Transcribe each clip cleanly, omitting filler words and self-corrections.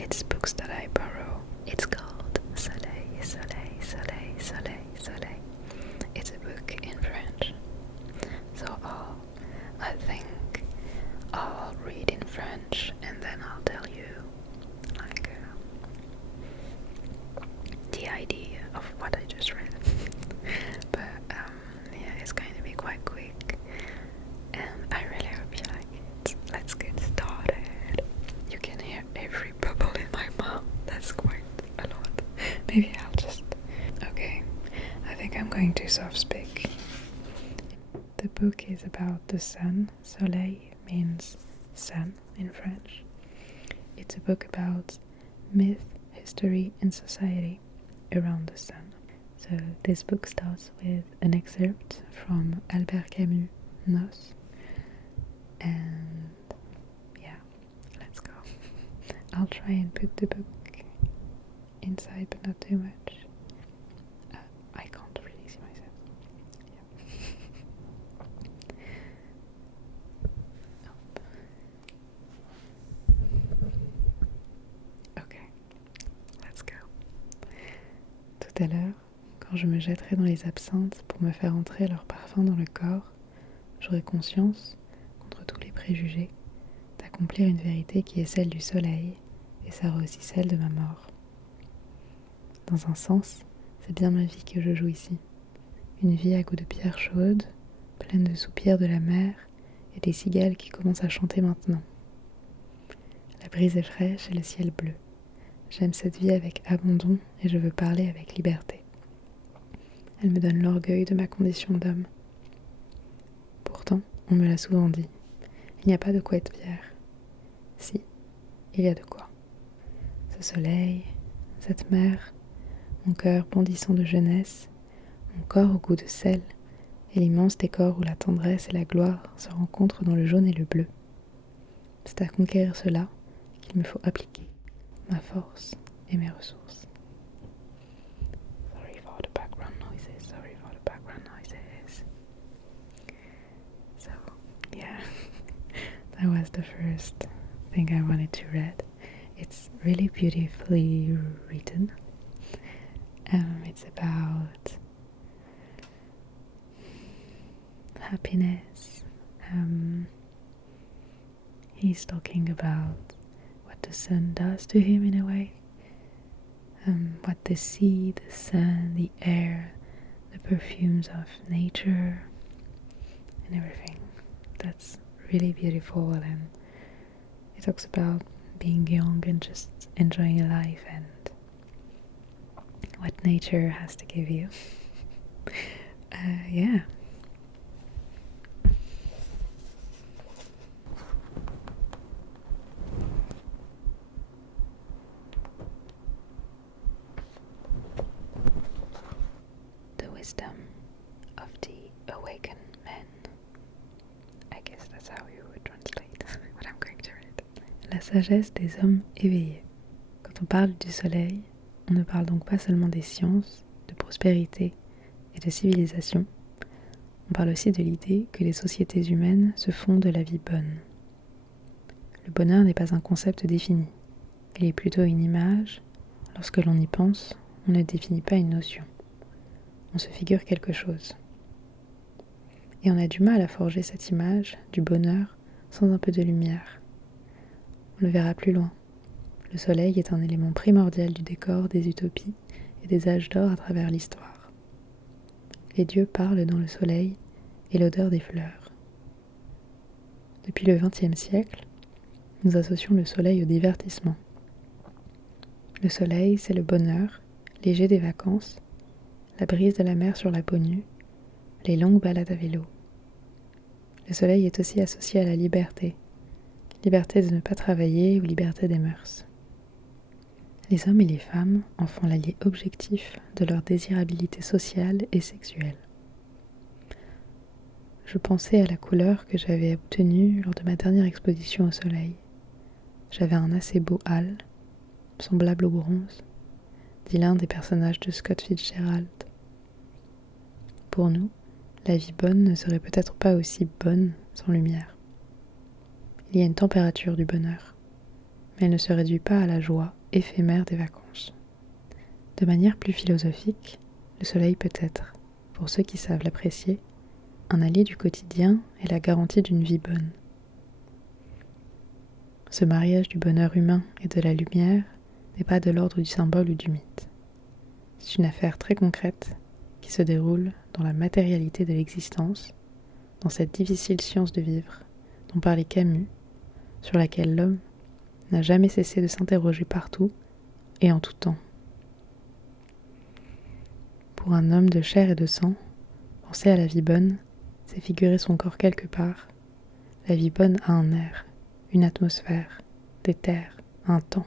It's books that I borrow. It's called Soleil, Soleil, Soleil, Soleil, Soleil. It's a book in French. So I think I'll read in French and then I'll tell you like the idea of what I just read. But yeah, it's going to be quite quick and I really hope you like it. Let's get started. You can hear every bubble in my mouth. That's quite a lot. Maybe I'll just... Okay, I think I'm going to soft speak. The book is about the sun. Soleil means sun in French. It's a book about myth, history and society around the sun. So this book starts with an excerpt from Albert Camus' Nos. And yeah, let's go. I'll try and put the book inside but not too much. I can't really see myself. Yeah. Ok, let's go. Tout à l'heure, quand je me jetterai dans les absinthes pour me faire entrer leur parfum dans le corps, j'aurai conscience, contre tous les préjugés, d'accomplir une vérité qui est celle du soleil et sera aussi celle de ma mort. Dans un sens, c'est bien ma vie que je joue ici. Une vie à goût de pierre chaude, pleine de soupirs de la mer et des cigales qui commencent à chanter maintenant. La brise est fraîche et le ciel bleu. J'aime cette vie avec abandon et je veux parler avec liberté. Elle me donne l'orgueil de ma condition d'homme. Pourtant, on me l'a souvent dit, il n'y a pas de quoi être fier. Si, il y a de quoi. Ce soleil, cette mer, mon cœur bondissant de jeunesse, mon corps au goût de sel, et l'immense décor où la tendresse et la gloire se rencontrent dans le jaune et le bleu. C'est à conquérir cela qu'il me faut appliquer ma force et mes ressources. Sorry for the background noises, sorry for the background noises. So, yeah, that was the first thing I wanted to read. It's really beautifully written. It's about happiness. He's talking about what the sun does to him in a way. What the sea, the sun, the air, the perfumes of nature and everything. That's really beautiful, and he talks about being young and just enjoying life and what nature has to give you. Yeah. The wisdom of the awakened men. I guess that's how you would translate what I'm going to read. La sagesse des hommes éveillés. Quand on parle du soleil, on ne parle donc pas seulement des sciences, de prospérité et de civilisation, on parle aussi de l'idée que les sociétés humaines se font de la vie bonne. Le bonheur n'est pas un concept défini, il est plutôt une image. Lorsque l'on y pense, on ne définit pas une notion, on se figure quelque chose. Et on a du mal à forger cette image du bonheur sans un peu de lumière. On le verra plus loin. Le soleil est un élément primordial du décor des utopies et des âges d'or à travers l'histoire. Les dieux parlent dans le soleil et l'odeur des fleurs. Depuis le XXe siècle, nous associons le soleil au divertissement. Le soleil, c'est le bonheur, léger des vacances, la brise de la mer sur la peau nue, les longues balades à vélo. Le soleil est aussi associé à la liberté, liberté de ne pas travailler ou liberté des mœurs. Les hommes et les femmes en font l'allié objectif de leur désirabilité sociale et sexuelle. Je pensais à la couleur que j'avais obtenue lors de ma dernière exposition au soleil. J'avais un assez beau hâle, semblable au bronze, dit l'un des personnages de Scott Fitzgerald. Pour nous, la vie bonne ne serait peut-être pas aussi bonne sans lumière. Il y a une température du bonheur, mais elle ne se réduit pas à la joie éphémère des vacances. De manière plus philosophique, le soleil peut être, pour ceux qui savent l'apprécier, un allié du quotidien et la garantie d'une vie bonne. Ce mariage du bonheur humain et de la lumière n'est pas de l'ordre du symbole ou du mythe. C'est une affaire très concrète qui se déroule dans la matérialité de l'existence, dans cette difficile science de vivre dont parlait Camus, sur laquelle l'homme n'a jamais cessé de s'interroger partout et en tout temps. Pour un homme de chair et de sang, penser à la vie bonne, c'est figurer son corps quelque part. La vie bonne a un air, une atmosphère, des terres, un temps.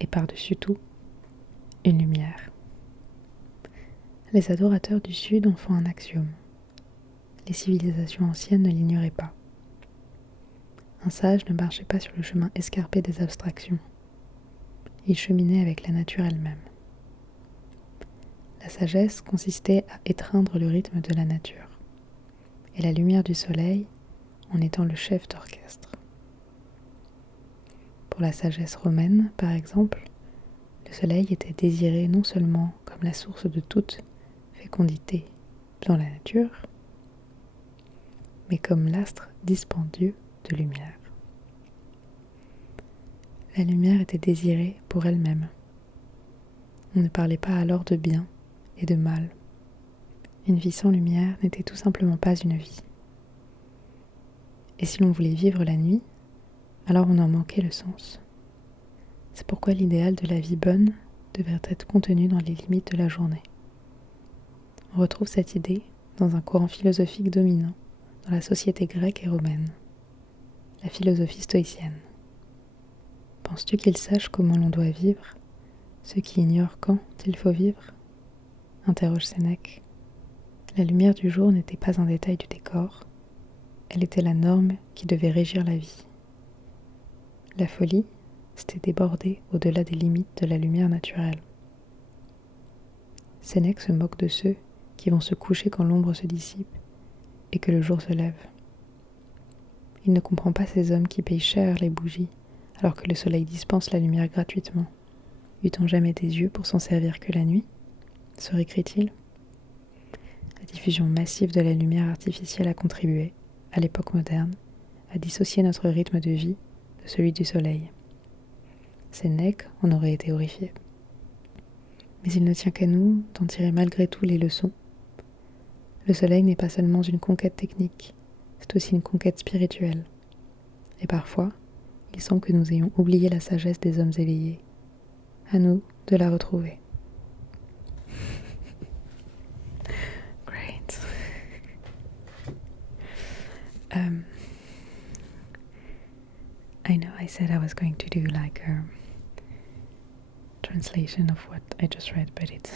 Et par-dessus tout, une lumière. Les adorateurs du Sud en font un axiome. Les civilisations anciennes ne l'ignoraient pas. Un sage ne marchait pas sur le chemin escarpé des abstractions. Il cheminait avec la nature elle-même. La sagesse consistait à étreindre le rythme de la nature, et la lumière du soleil en étant le chef d'orchestre. Pour la sagesse romaine, par exemple, le soleil était désiré non seulement comme la source de toute fécondité dans la nature, mais comme l'astre dispendieux de lumière. La lumière était désirée pour elle-même. On ne parlait pas alors de bien et de mal. Une vie sans lumière n'était tout simplement pas une vie. Et si l'on voulait vivre la nuit, alors on en manquait le sens. C'est pourquoi l'idéal de la vie bonne devrait être contenu dans les limites de la journée. On retrouve cette idée dans un courant philosophique dominant dans la société grecque et romaine, la philosophie stoïcienne. Penses-tu qu'ils sachent comment l'on doit vivre, ceux qui ignorent quand il faut vivre ? Interroge Sénèque. La lumière du jour n'était pas un détail du décor, elle était la norme qui devait régir la vie. La folie, c'était déborder au-delà des limites de la lumière naturelle. Sénèque se moque de ceux qui vont se coucher quand l'ombre se dissipe et que le jour se lève. Il ne comprend pas ces hommes qui payent cher les bougies alors que le soleil dispense la lumière gratuitement. Eut-on jamais des yeux pour s'en servir que la nuit ? Se récrie-t-il. La diffusion massive de la lumière artificielle a contribué, à l'époque moderne, à dissocier notre rythme de vie de celui du soleil. Sénèque en aurait été horrifié. Mais il ne tient qu'à nous d'en tirer malgré tout les leçons. Le soleil n'est pas seulement une conquête technique, c'est aussi une conquête spirituelle. Et parfois, il semble que nous ayons oublié la sagesse des hommes éveillés. À nous de la retrouver. Great. I know I said I was going to do like a translation of what I just read, but it's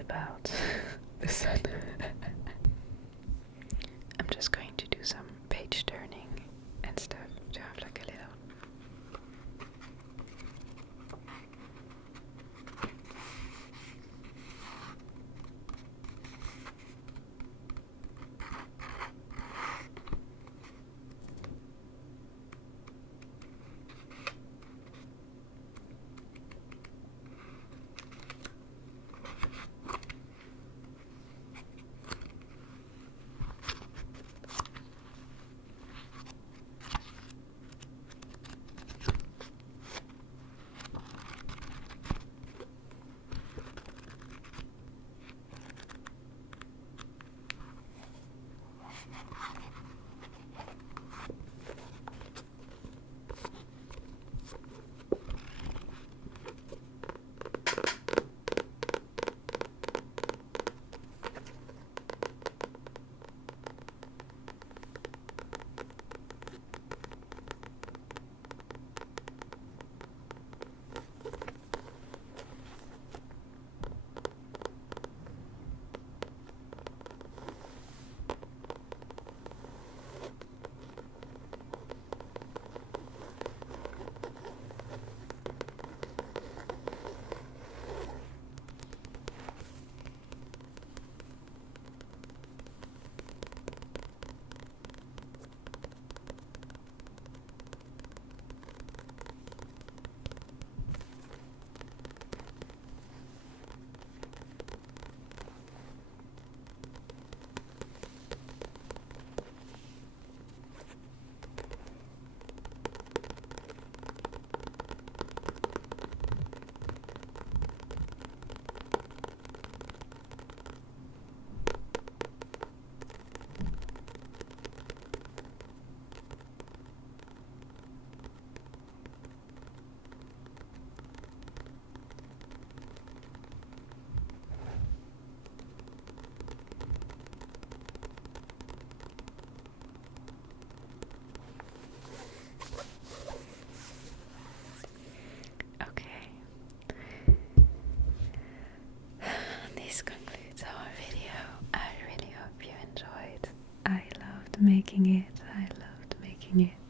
about the sun. I'm just going to do some page turning and stuff to have like a little making it. I loved making it.